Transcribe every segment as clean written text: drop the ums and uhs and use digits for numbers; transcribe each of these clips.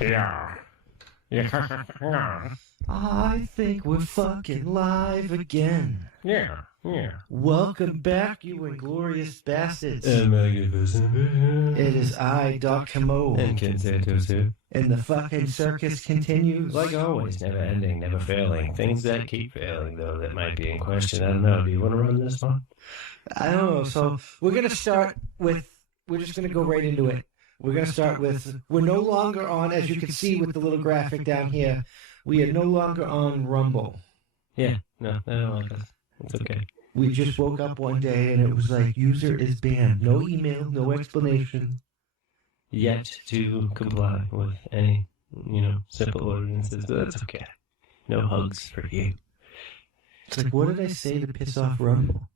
Yeah. Yeah. I think we're fucking live again. Yeah. Welcome back, you Inglorious Bastards. Magnificent. It is I, Doc Camo. And Ken Santos here. And the fucking circus continues. Like always, never ending, never failing. Things that keep failing, though, that might be in question. I don't know. Do you want to run this one? I don't know. So we're going to start with, we're just going to go right into it. We're going to start with, we're no longer on, as you can see with the little graphic down here, we are no longer on Rumble. Yeah. No, I don't like that. It's okay. We just woke up one day and it was like, user is banned. No email, no explanation. Yet to comply with any, simple ordinances, but that's okay. No hugs for you. It's like, what did I say to piss off Rumble?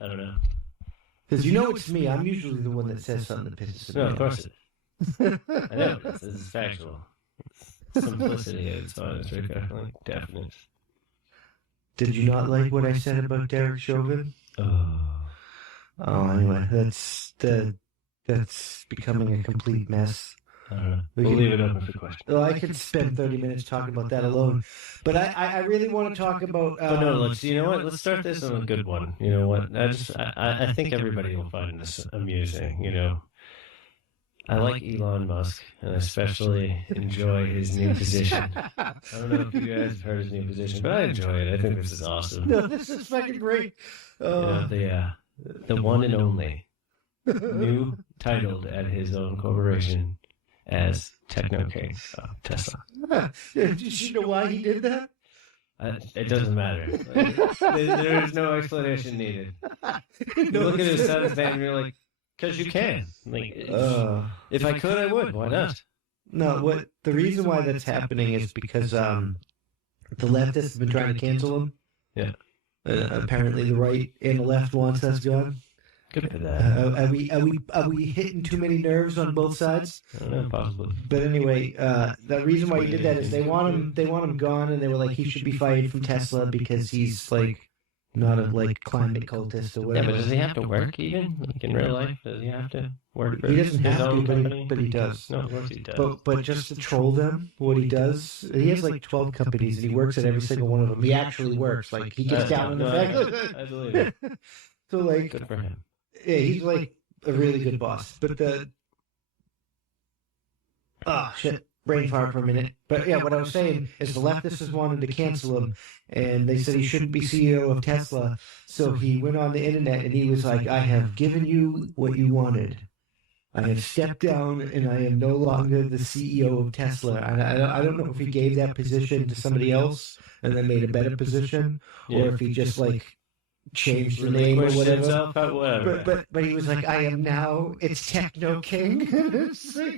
I don't know. Because you know it's me. I'm usually the one that says something that pisses me off. No, of course it is. I know this is factual. Simplicity at its finest, right there. Like, definite. Did you not like what I said about Derek Chauvin? Oh, anyway, that's becoming a complete mess. I don't know. We'll leave it open for questions. Well, I could spend 30 minutes talking about that alone. But I really want to talk about... but no, you know what? Let's start this on a good one. You know what? I think everybody will find this amusing, I like Elon Musk, and especially enjoy his new position. I don't know if you guys have heard his new position, but I enjoy it. I think this is awesome. No, this is fucking great. The one and only, new titled at his own corporation as Techno King of Tesla. Did you know why he did that? It doesn't matter. There's no explanation needed. You look at his son's name and you're like, because you can. Like, if I could, I would. Why not? No, the reason why that's happening is because the leftists have been trying to cancel him. Yeah. Apparently, the right and the left wants us gone. Good for that. Are we hitting too many nerves on both sides? I don't know, possibly. But anyway, the reason why he did that is they want him gone, and they were like he should be fired from Tesla because he's like not a climate cultist or whatever. Yeah, but does he have to work even in real life? Does he have to work for he doesn't his have own to, company? but he does. No, of course he does. But just to troll them, what he does, he has 12 companies, and he works at every single one of them. He actually works. He gets down in the fact. I believe it. So good for him. Yeah, he's a really good boss. But shit, brain fart for a minute. But yeah, what I was saying is the leftists wanted to cancel him, and they said he shouldn't be CEO of Tesla. So he went on the internet and he was like, I have given you what you wanted. I have stepped down and I am no longer the CEO of Tesla. And I don't know if he gave that position to somebody else and then made a better position, or if he just changed the name or whatever. But he was like, I am now, it's Techno King.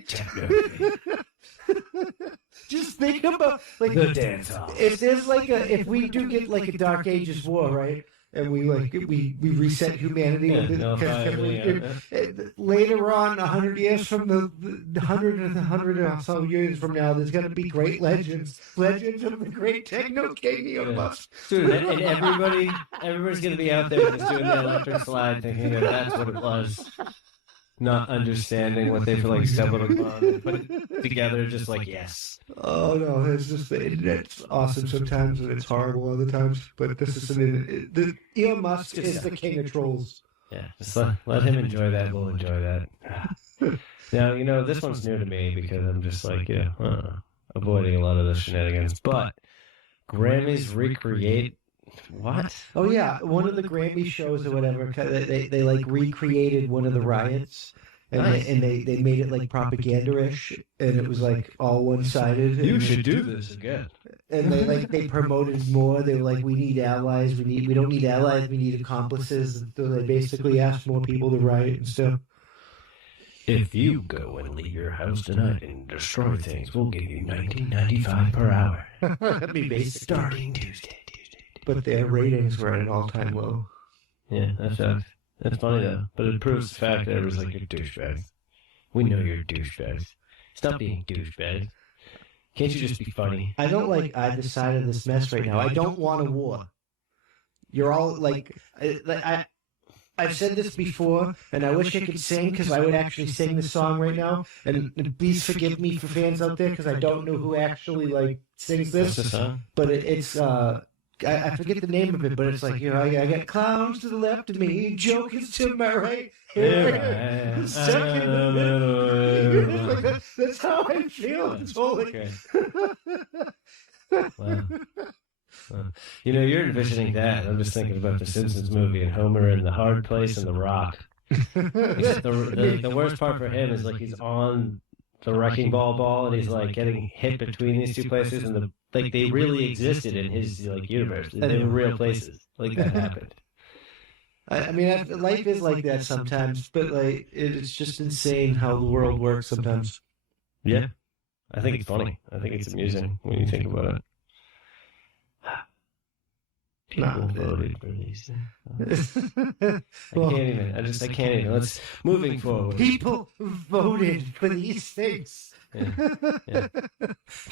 Techno King. Just think about the dance hall. If there's if we do get a Dark Ages war, right? And we reset humanity. Later on, 100 years from the 100 or so years from now, there's going to be great legends of the Great Techno King of Musk. Dude, and everybody's going to be out there just doing the electric slide, thinking that that's what it was. Not understanding what they feel stumbled upon and put it together, just yes. Oh no, it's just the internet's awesome sometimes and it's horrible other times. But this is Elon Musk is the king of trolls. Yeah, just let him enjoy that. We'll enjoy that. Now, this one's new to me because I'm just avoiding a lot of the shenanigans. But Grammys recreate. What? Oh yeah, one of the Grammy shows or whatever. They recreated one of the riots, and nice. they made it propaganda-ish, and it was all one-sided. You should do this again. And they promoted more. They were we need allies. We don't need allies. We need accomplices. And so they basically asked more people to riot and stuff. If you go and leave your house tonight and destroy things, we'll give you $19.95 per hour. That'd be basic. Starting Tuesday. But their ratings were at an all-time low. Yeah, that sucks. That's funny, though. But it proves the fact that everyone's you're douchebags. We know you're douchebags. Stop being douchebags. Can't you just be funny? I don't like either side of this mess right now. I don't want a war. You're all I've said this before, and I wish I could sing because I would actually sing the song right now. And please forgive me for fans out there because I don't know who actually like sings this. What's the song? But it's I forget the name of it, but it's like, you know, I got clowns to the left of me, jokers to my right. That's how I feel. It's all like, Okay. Wow. You know, you're envisioning that. I'm just thinking about the Simpsons movie and Homer in the hard place and the rock. Except the worst part for him is like he's on the wrecking ball and he's like getting hit between these two places, and like they really existed in his like universe. They were real places. Like that happened. I mean, life is like that sometimes, but like it's just insane how the world works sometimes. Yeah, I think it's funny. I think it's amusing when you think about it. People voted for these things. I can't even. I can't even. Let's moving forward. People voted for these things. Yeah.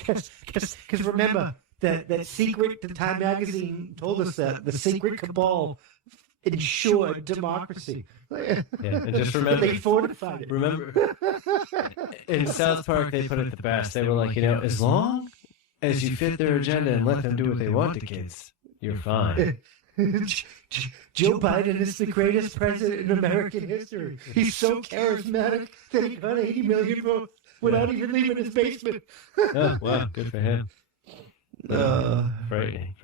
Because remember that secret. The Time magazine told us that the secret cabal ensured democracy. Yeah, and just remember they fortified it. Remember, in South Park they put it the best. They were like, you know, as long as you fit their agenda and let them do what they want to kids, you're fine. Joe Biden is the greatest president in American history. He's so charismatic that he got 80 million votes without even leaving his basement. Oh, wow, good for him. Frightening.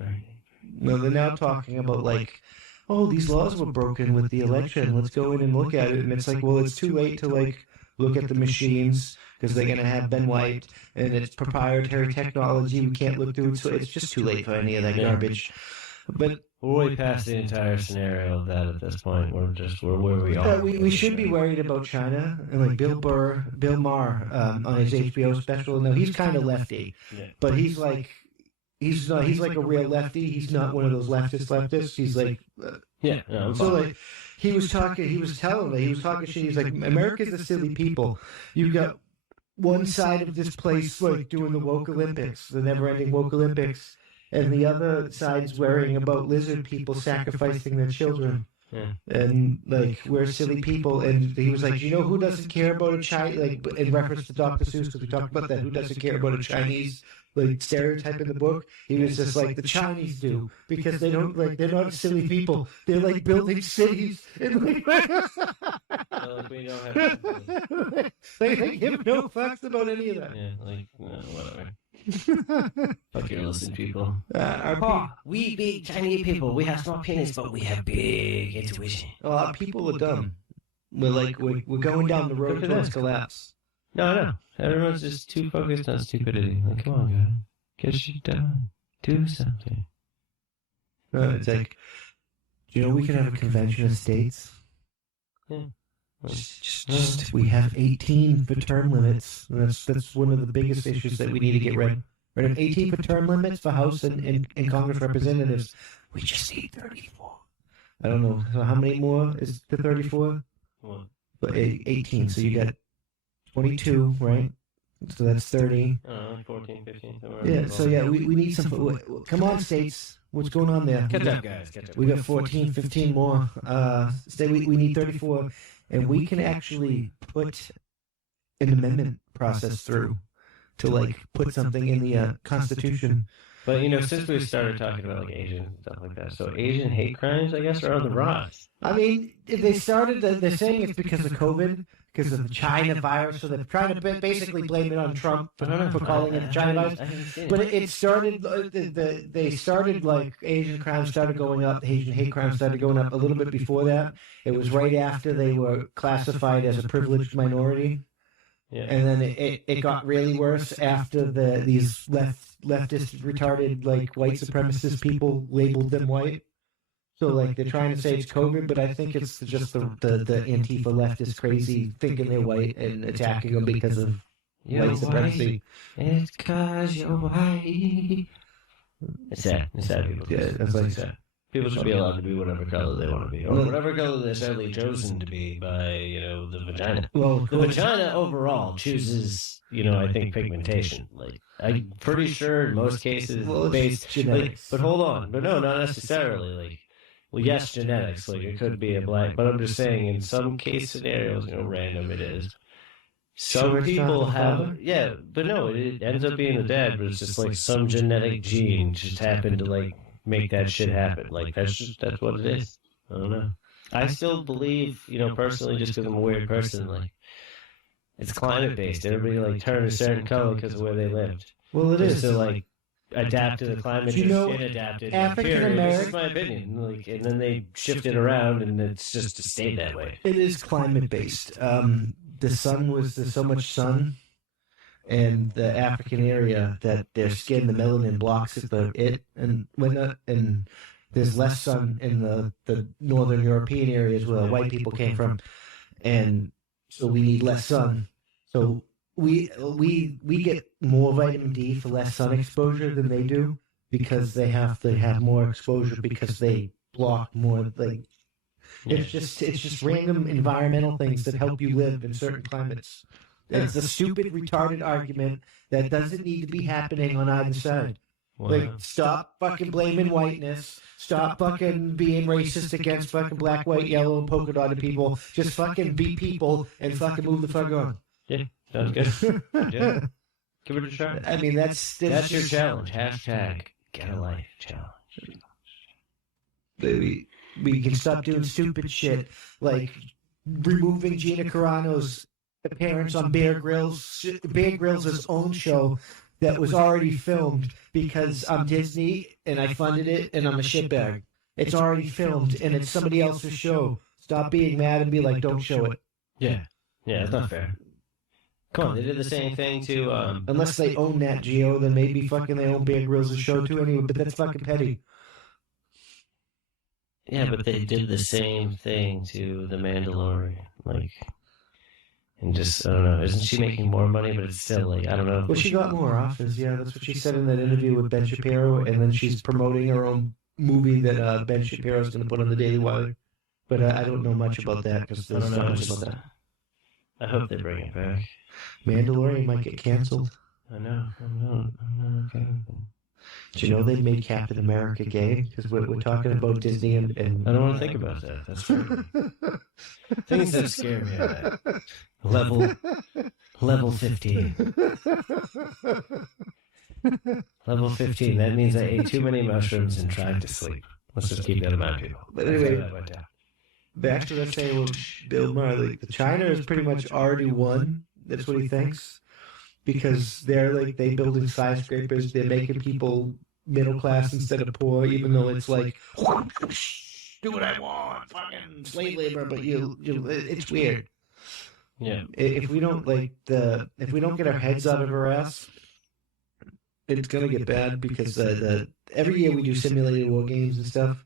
No, they're now talking about like, oh, these laws were broken with the election. Let's go in and look at it. And it's like, well, it's too late to like look at the machines because they're gonna have been wiped and it's proprietary technology. We can't look through it, so it's just too late for any of that garbage. But we're way past the entire scenario of that at this point. We're where we are. We should be worried about China and like Bill Maher on his HBO special. No, he's kind of lefty, but he's like he's like a real lefty. He's not one of those leftists. He's like so like he was talking shit. He's like, America's a silly people. You've got one side of this place like doing the woke Olympics, the never-ending woke Olympics. And the other side's worrying about lizard people sacrificing their children. Yeah. And, like, we're silly people. And he was like, you know who doesn't care about a Chinese, like, in reference to Dr. Seuss, because we talked about that, who doesn't care about a Chinese, like, stereotype in the book? He was just like, the Chinese do, because they don't, like, they're not silly people. They're, like, building cities. And, like, we don't have they give no fucks about any of that. Yeah, like, whatever. Fuck your listen, people. We big Chinese people, we have small penis, but we have big intuition. Our people are dumb. We're going down the road towards collapse. No. Everyone's just too focused on stupidity. Like, come on, guys. Get shit done. Do something. It's like, do you know we could have a convention of states? Yeah. Just we have 18 for term limits. That's one of the biggest issues that we need to get rid of. 18 for term limits for House and Congress representatives. We just need 34. I don't know. So how many more is the 34? What? But 18. So you got 22, right? So that's 30. 14, 15. Yeah, so yeah, we need some. Come on, states. What's going on there? Catch up, guys. We got 14, 15 more. We need 34. And we can actually put an amendment process through to, like, put something in the Constitution. But, you know, since we started talking about, like, Asian and stuff like that, so Asian hate crimes, I guess, are on the rise. I mean, they're saying it's because of COVID, because of the China virus, so they're trying to basically blame it on Trump for calling it the China virus. But it started, they started, like, Asian crimes started going up, Asian hate crimes started going up a little bit before that. It was right after they were classified as a privileged minority. Yeah. And then it got really worse after these leftist, retarded, like, white supremacist people labeled them white. So, like, they're trying to say it's COVID, but I think it's just the Antifa leftist crazy thinking they're white and attacking them because of white supremacy. It's because you're white. It's sad. It's sad, people. Yeah, it's like sad. People should be allowed to be whatever color they want to be, or whatever color they're sadly chosen to be by, you know, the vagina. Well, the vagina overall chooses, you know, I think pigmentation. Like, I'm pretty sure in most cases, it's genetics. But hold on, but no, not necessarily. Like, Well, yes, genetics. Like it could be a black, but I'm just saying in some case scenarios, random it is. Sure, Some it's not people the have, father? yeah, but no, it ends up being the dad, but it's just like some genetic gene just happened to like make that shit happen. Like that's what it is. I don't know. I still believe, personally, just because I'm a weird person, like it's climate based. Everybody like turned a certain color because of where they lived. Well, it Just is. to like adapt to the climate, Do you just know get adapted. African Period. This is American? my opinion. Like, and then they shifted around, and it's just to stay that way. It is climate based. The sun was there's so much sun in the African area that their skin, the melanin blocks it, and when and there's less sun in the northern European areas where white people came from, and so we need less sun. So we get more vitamin D for less sun exposure than they do because they have to have more exposure because they block more. Like it's just random environmental things that help you live in certain climates. It's a stupid, retarded argument that doesn't need to be happening on either side. Wow. Like, stop fucking blaming whiteness. Stop fucking being racist against fucking black, white, yellow, and polka dotted people. Just fucking be people and fucking move the fuck on. Yeah, sounds good. Yeah, give it a try. I mean, that's your challenge. Hashtag get a life challenge. We can stop doing stupid shit like removing Gina Carano's appearance on Bear Grylls' own show that was already filmed because I'm Disney and I funded it and I'm a shitbag. It's already filmed and it's somebody else's show. Stop being mad and be like, don't show it. Yeah, it's not fair. Come on, they did the same thing to Unless they own Nat Geo, then maybe fucking they own Bear Grylls' show too anyway, but that's fucking petty. Yeah, but they did the same thing to The Mandalorian. Like, and just, I don't know, isn't she making more money? But it's still like, I don't know. Well, she got more offers, yeah. That's what she said in that interview with Ben Shapiro, and then she's promoting her own movie that Ben Shapiro's going to put on the Daily Wire. But I don't know much about that because there's not much about that. I hope they bring it back. Mandalorian might get canceled. I know. Okay. Do you know they made Captain America gay? Because we're talking about Disney and I don't want to think about that. That's true. Things that scare me are that. Level 15. Level 15. That means I ate too many mushrooms and tried to sleep. Let's just keep that in mind, people. But anyway, back to that saying with Bill Maher, like, China has pretty much already won. That's what he thinks. Because they're like, they building skyscrapers, they're making people middle class instead of poor, even though it's like, do what I want, fucking slave labor, but it's weird. Yeah. If we don't if we don't get our heads out of our ass, it's gonna get bad because every year we do simulated war games and stuff,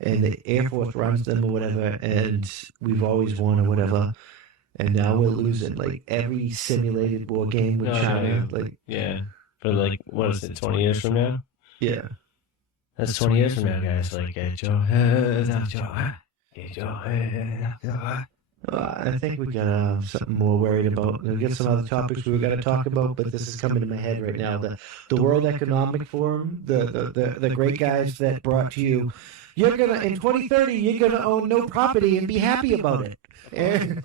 and the Air Force runs them or whatever, and we've always won or whatever. And now we're losing like every simulated war game with China. Like, yeah, for like, what is it, 20 years from now? Yeah, that's 20 years from now, guys. Like, get your head out your head. Get your head out your head. I think we got something more worried about. We got some other topics we got to talk about, but this is coming to my head right now. The World Economic Forum, the great guys that brought to you. You're gonna in 2030. You're gonna own no property and be happy about it. And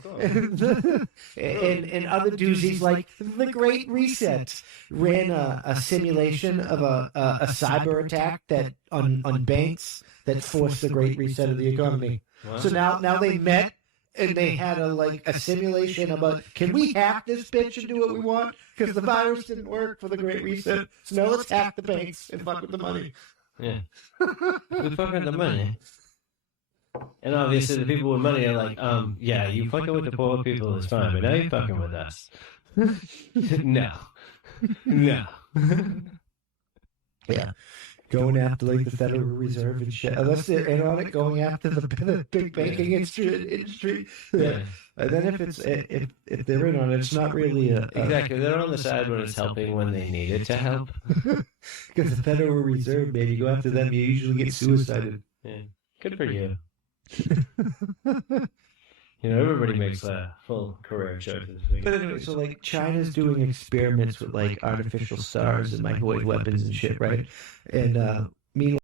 other doozies like the Great Reset ran a simulation of a cyber attack that on banks that forced the Great Reset of the economy. Wow. So now they met and they had a simulation about, can we hack this bitch and do what we want? Because the virus didn't work for the Great Reset. So now let's hack the banks and fuck with the money. Yeah. We fuck with the money. And obviously the people with money are like, yeah, you fucking with the poor people is fine, but now you're fucking with us. No. Yeah. Going after like the Federal Reserve and shit. Unless they're in on it, going after the big banking industry. Yeah. And then if they're in on it, it's not really exactly. They're on the side when it's helping when they need it to help. Because the Federal Reserve, man, you go after them, you usually get suicided. Yeah. Good for you. Everybody makes full career choices. But anyway, so like China's doing experiments with like artificial stars and microwave weapons and shit, right? And meanwhile,